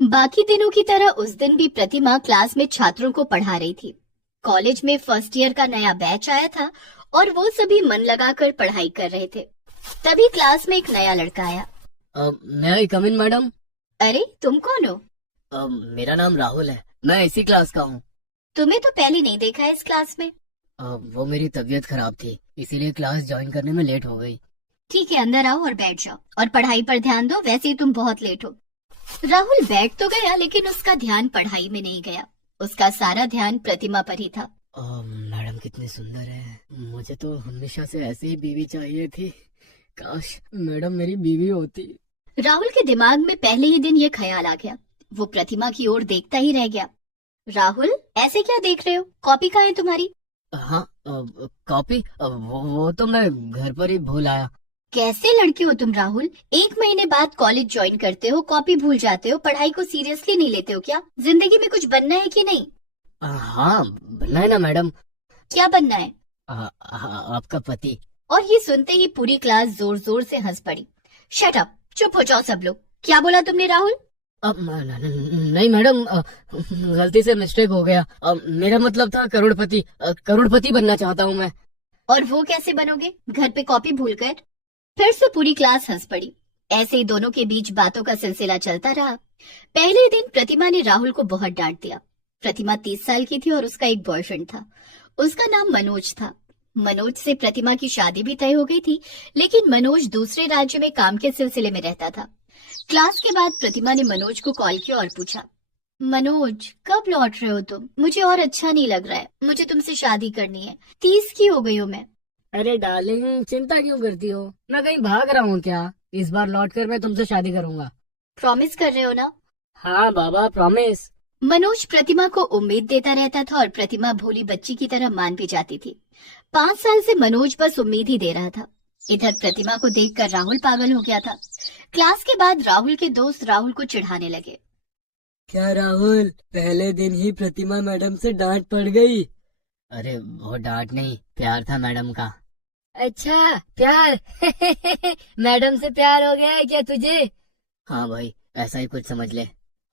बाकी दिनों की तरह उस दिन भी प्रतिमा क्लास में छात्रों को पढ़ा रही थी। कॉलेज में फर्स्ट ईयर का नया बैच आया था और वो सभी मन लगाकर पढ़ाई कर रहे थे। तभी क्लास में एक नया लड़का आया। मैं आई कम इन मैडम। अरे तुम कौन हो? मेरा नाम राहुल है, मैं इसी क्लास का हूँ। तुम्हें तो पहले नहीं देखा है इस क्लास में। वो मेरी तबीयत खराब थी, इसीलिए क्लास ज्वाइन करने में लेट हो गई। ठीक है, अंदर आओ और बैठ जाओ और पढ़ाई पर ध्यान दो, वैसे ही तुम बहुत लेट हो। राहुल बैठ तो गया लेकिन उसका ध्यान पढ़ाई में नहीं गया। उसका सारा ध्यान प्रतिमा पर ही था। मैडम कितनी सुंदर है, मुझे तो हमेशा से ऐसी ही बीवी चाहिए थी। काश मैडम मेरी बीवी होती। राहुल के दिमाग में पहले ही दिन ये ख्याल आ गया। वो प्रतिमा की ओर देखता ही रह गया। राहुल, ऐसे क्या देख रहे हो? कॉपी कहाँ है तुम्हारी? हाँ, कॉपी वो तो मैं घर पर ही भूल आया। कैसे लड़के हो तुम राहुल? 1 महीने बाद कॉलेज ज्वाइन करते हो, कॉपी भूल जाते हो, पढ़ाई को सीरियसली नहीं लेते हो क्या? जिंदगी में कुछ बनना है कि नहीं? हाँ बनना है ना मैडम। क्या बनना है? आपका पति। और ये सुनते ही पूरी क्लास जोर जोर से हंस पड़ी। शट अप, चुप हो जाओ सब लोग। क्या बोला तुमने राहुल? नहीं मैडम, गलती से मिस्टेक हो गया। मेरा मतलब था करोड़पति। करोड़पति बनना चाहता हूँ मैं। और वो कैसे बनोगे घर पे कॉपी भूलकर? फिर से पूरी क्लास हंस पड़ी। ऐसे ही दोनों के बीच बातों का सिलसिला चलता रहा। पहले दिन प्रतिमा ने राहुल को बहुत डांट दिया। प्रतिमा 30 साल की थी और उसका एक बॉयफ्रेंड था। उसका नाम मनोज था। मनोज से प्रतिमा की शादी भी तय हो गई थी, लेकिन मनोज दूसरे राज्य में काम के सिलसिले में रहता था। क्लास के बाद प्रतिमा ने मनोज को कॉल किया और पूछा, मनोज कब लौट रहे हो तुम? मुझे और अच्छा नहीं लग रहा है, मुझे तुमसे शादी करनी है। 30 की हो गई हूँ मैं। अरे डार्लिंग, चिंता क्यों करती हो? मैं कहीं भाग रहा हूँ क्या? इस बार लौटकर मैं तुमसे शादी करूंगा। प्रॉमिस कर रहे हो ना? हाँ बाबा, प्रॉमिस। मनोज प्रतिमा को उम्मीद देता रहता था और प्रतिमा भोली बच्ची की तरह मान भी जाती थी। 5 साल से मनोज बस उम्मीद ही दे रहा था। इधर प्रतिमा को देखकर राहुल पागल हो गया था। क्लास के बाद राहुल के दोस्त राहुल को चिढ़ाने लगे। क्या राहुल, पहले दिन ही प्रतिमा मैडम से डांट पड़ गई? अरे वो डांट नहीं, प्यार था मैडम का। अच्छा प्यार? मैडम से प्यार हो गया है क्या तुझे? हाँ भाई, ऐसा ही कुछ समझ ले।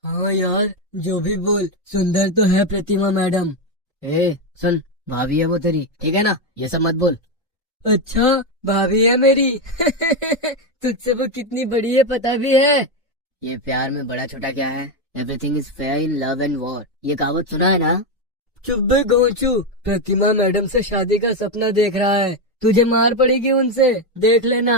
हाँ यार, जो भी बोल, सुंदर तो है प्रतिमा मैडम। सुन, भाभी है वो तेरी, ठीक है ना? ये सब मत बोल। अच्छा, भाभी है मेरी? तुझसे वो कितनी बड़ी है पता भी है? ये प्यार में बड़ा छोटा क्या है? Everything is fair in love and war, ये कहावत सुना है ना? चुप बे गोंचू, प्रतिमा मैडम से शादी का सपना देख रहा है। तुझे मार पड़ेगी उनसे, देख लेना।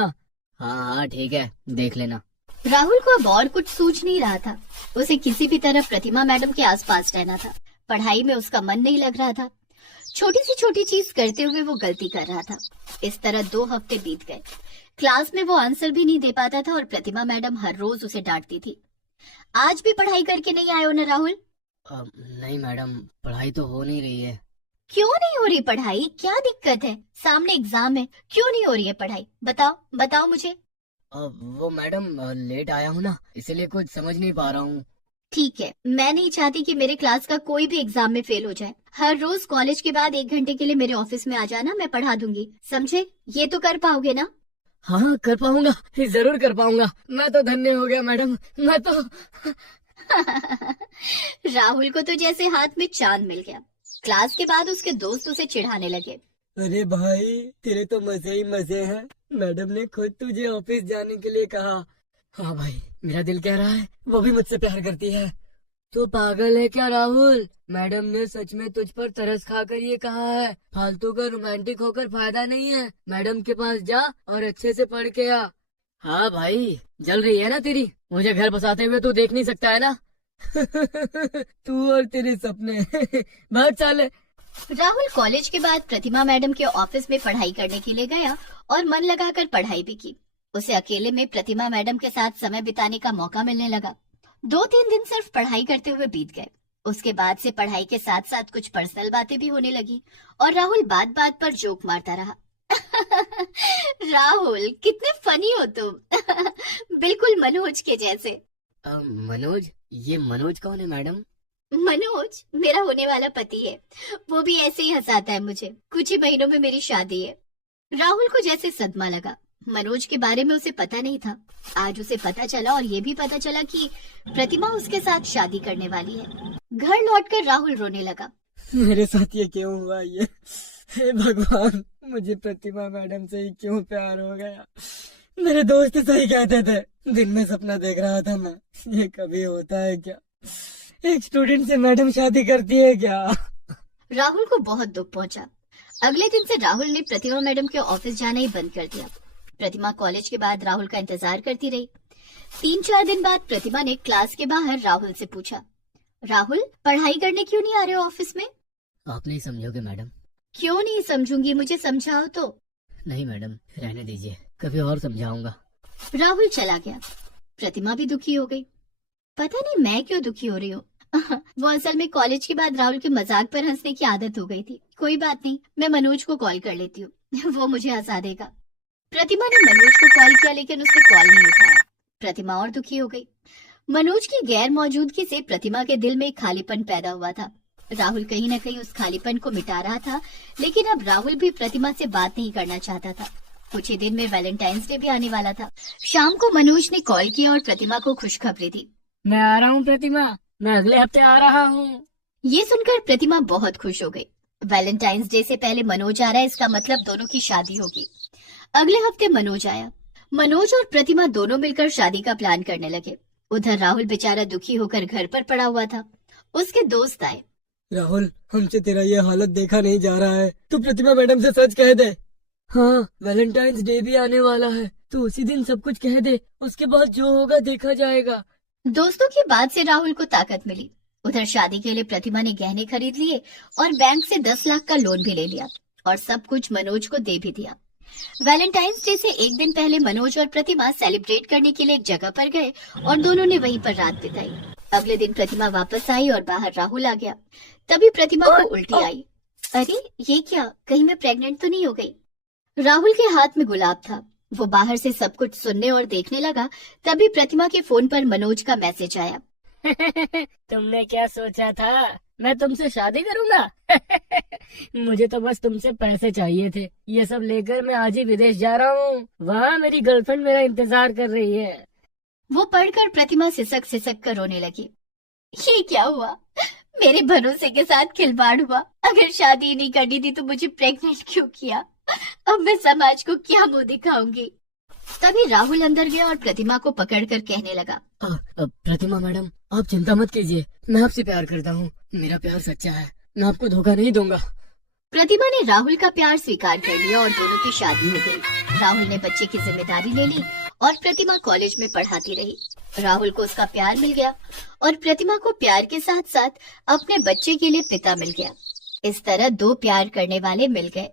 हाँ हाँ ठीक है, देख लेना। राहुल को अब और कुछ सूझ नहीं रहा था। उसे किसी भी तरह प्रतिमा मैडम के आसपास रहना था। पढ़ाई में उसका मन नहीं लग रहा था। छोटी सी छोटी चीज करते हुए वो गलती कर रहा था। इस तरह 2 हफ्ते बीत गए। क्लास में वो आंसर भी नहीं दे पाता था और प्रतिमा मैडम हर रोज उसे डांटती थी। आज भी पढ़ाई करके नहीं आए हो ना राहुल? नहीं मैडम, पढ़ाई तो हो नहीं रही है। क्यों नहीं हो रही पढ़ाई? क्या दिक्कत है? सामने एग्जाम है, क्यों नहीं हो रही है पढ़ाई? बताओ बताओ मुझे। वो मैडम, लेट आया हूँ ना, इसलिए कुछ समझ नहीं पा रहा हूँ। ठीक है, मैं नहीं चाहती कि मेरे क्लास का कोई भी एग्जाम में फेल हो जाए। हर रोज कॉलेज के बाद 1 घंटे के लिए मेरे ऑफिस में आ जाना, मैं पढ़ा दूंगी, समझे? ये तो कर पाओगे ना? हाँ कर पाऊंगा, जरूर कर पाऊंगा। मैं तो धन्य हो गया मैडम, मैं तो। राहुल को तो जैसे हाथ में चांद मिल गया। क्लास के बाद उसके दोस्त उसे चिढ़ाने लगे। अरे भाई, तेरे तो मजे ही मजे हैं। मैडम ने खुद तुझे ऑफिस जाने के लिए कहा। हाँ भाई, मेरा दिल कह रहा है वो भी मुझसे प्यार करती है। तो पागल है क्या राहुल? मैडम ने सच में तुझ पर तरस खाकर ये कहा है। फालतू का रोमांटिक होकर फायदा नहीं है। मैडम के पास जा और अच्छे से पढ़ के आ। हाँ भाई, जल रही है ना तेरी? मुझे घर बसाते हुए तू देख नहीं सकता है ना? तू और तेरे सपने। बहुत साले। राहुल कॉलेज के बाद प्रतिमा मैडम के ऑफिस में पढ़ाई करने के लिए गया और मन लगाकर पढ़ाई भी की। उसे अकेले में प्रतिमा मैडम के साथ समय बिताने का मौका मिलने लगा। 2-3 दिन सिर्फ पढ़ाई करते हुए बीत गए। उसके बाद से पढ़ाई के साथ साथ कुछ पर्सनल बातें भी होने लगी और राहुल बात बात पर जोक मारता रहा। राहुल कितने फनी हो तुम। बिल्कुल मनोज के जैसे। मनोज? ये मनोज कौन है मैडम? मनोज मेरा होने वाला पति है। वो भी ऐसे ही हंसाता है मुझे। कुछ ही महीनों में मेरी शादी है। राहुल को जैसे सदमा लगा। मनोज के बारे में उसे पता नहीं था। आज उसे पता चला और ये भी पता चला कि प्रतिमा उसके साथ शादी करने वाली है। घर लौटकर राहुल रोने लगा। मेरे साथ ये क्यों हुआ ये? हे भगवान, मुझे प्रतिमा मैडम से ही क्यों प्यार हो गया? मेरे दोस्त सही कहते थे, दिन में सपना देख रहा था मैं। ये कभी होता है क्या? एक स्टूडेंट से मैडम शादी करती है क्या? राहुल को बहुत दुख पहुंचा। अगले दिन से राहुल ने प्रतिमा मैडम के ऑफिस जाना ही बंद कर दिया। प्रतिमा कॉलेज के बाद राहुल का इंतजार करती रही। 3-4 दिन बाद प्रतिमा ने क्लास के बाहर राहुल से पूछा, राहुल, पढ़ाई करने क्यों नहीं आ रहे हो ऑफिस में? आप नहीं समझोगे मैडम। क्यों नहीं समझूंगी, मुझे समझाओ तो। नहीं मैडम, रहने दीजिए, कभी और समझाऊंगा। राहुल चला गया। प्रतिमा भी दुखी हो गई। पता नहीं मैं क्यों दुखी हो रही हूँ। वो असल में कॉलेज के बाद राहुल के मजाक पर हंसने की आदत हो गई थी। कोई बात नहीं, मैं मनोज को कॉल कर लेती हूँ। वो मुझे हंसा देगा। प्रतिमा ने मनोज को कॉल किया लेकिन उसने कॉल नहीं उठाया। प्रतिमा और दुखी हो गई। मनोज की गैर मौजूदगी से प्रतिमा के दिल में एक खालीपन पैदा हुआ था। राहुल कहीं न कहीं उस खालीपन को मिटा रहा था, लेकिन अब राहुल भी प्रतिमा से बात नहीं करना चाहता था। कुछ ही दिन में वैलेंटाइंस डे भी आने वाला था। शाम को मनोज ने कॉल किया और प्रतिमा को खुशखबरी दी। मैं आ रहा हूँ प्रतिमा, मैं अगले हफ्ते आ रहा हूँ। ये सुनकर प्रतिमा बहुत खुश हो गई। वैलेंटाइंस डे से पहले मनोज आ रहा है, इसका मतलब दोनों की शादी होगी। अगले हफ्ते मनोज आया। मनोज और प्रतिमा दोनों मिलकर शादी का प्लान करने लगे। उधर राहुल बेचारा दुखी होकर घर पर पड़ा हुआ था। उसके दोस्त आए। राहुल, हमसे तेरा ये हालत देखा नहीं जा रहा है, तू प्रतिमा मैडम से सच कह दे। हाँ, वैलेंटाइंस डे भी आने वाला है, तू उसी दिन सब कुछ कह दे, उसके बाद जो होगा देखा जाएगा। दोस्तों की बात से राहुल को ताकत मिली। उधर शादी के लिए प्रतिमा ने गहने खरीद लिए और बैंक से 10 लाख का लोन भी ले लिया और सब कुछ मनोज को दे भी दिया। वैलेंटाइंस डे से एक दिन पहले मनोज और प्रतिमा सेलिब्रेट करने के लिए एक जगह पर गए और दोनों ने वहीं पर रात बिताई। अगले दिन प्रतिमा वापस आई और बाहर राहुल आ गया। तभी प्रतिमा को उल्टी आई। अरे ये क्या, कहीं मैं प्रेग्नेंट तो नहीं हो गई? राहुल के हाथ में गुलाब था। वो बाहर से सब कुछ सुनने और देखने लगा। तभी प्रतिमा के फोन पर मनोज का मैसेज आया। तुमने क्या सोचा था, मैं तुमसे शादी करूंगा? मुझे तो बस तुमसे पैसे चाहिए थे। ये सब लेकर मैं आज ही विदेश जा रहा हूँ। वहाँ मेरी गर्लफ्रेंड मेरा इंतजार कर रही है। वो पढ़कर प्रतिमा सिसक सिसक कर रोने लगी। ये क्या हुआ? मेरे भरोसे के साथ खिलवाड़ हुआ। अगर शादी नहीं करनी थी तो मुझे प्रेग्नेंट क्यों किया? अब मैं समाज को क्या मुंह दिखाऊंगी? तभी राहुल अंदर गया और प्रतिमा को पकड़कर कहने लगा, प्रतिमा मैडम, आप चिंता मत कीजिए, मैं आपसे प्यार करता हूँ। मेरा प्यार सच्चा है, मैं आपको धोखा नहीं दूंगा। प्रतिमा ने राहुल का प्यार स्वीकार कर लिया और दोनों की शादी हो गई। राहुल ने बच्चे की जिम्मेदारी ले ली और प्रतिमा कॉलेज में पढ़ाती रही। राहुल को उसका प्यार मिल गया और प्रतिमा को प्यार के साथ साथ अपने बच्चे के लिए पिता मिल गया। इस तरह 2 प्यार करने वाले मिल गए।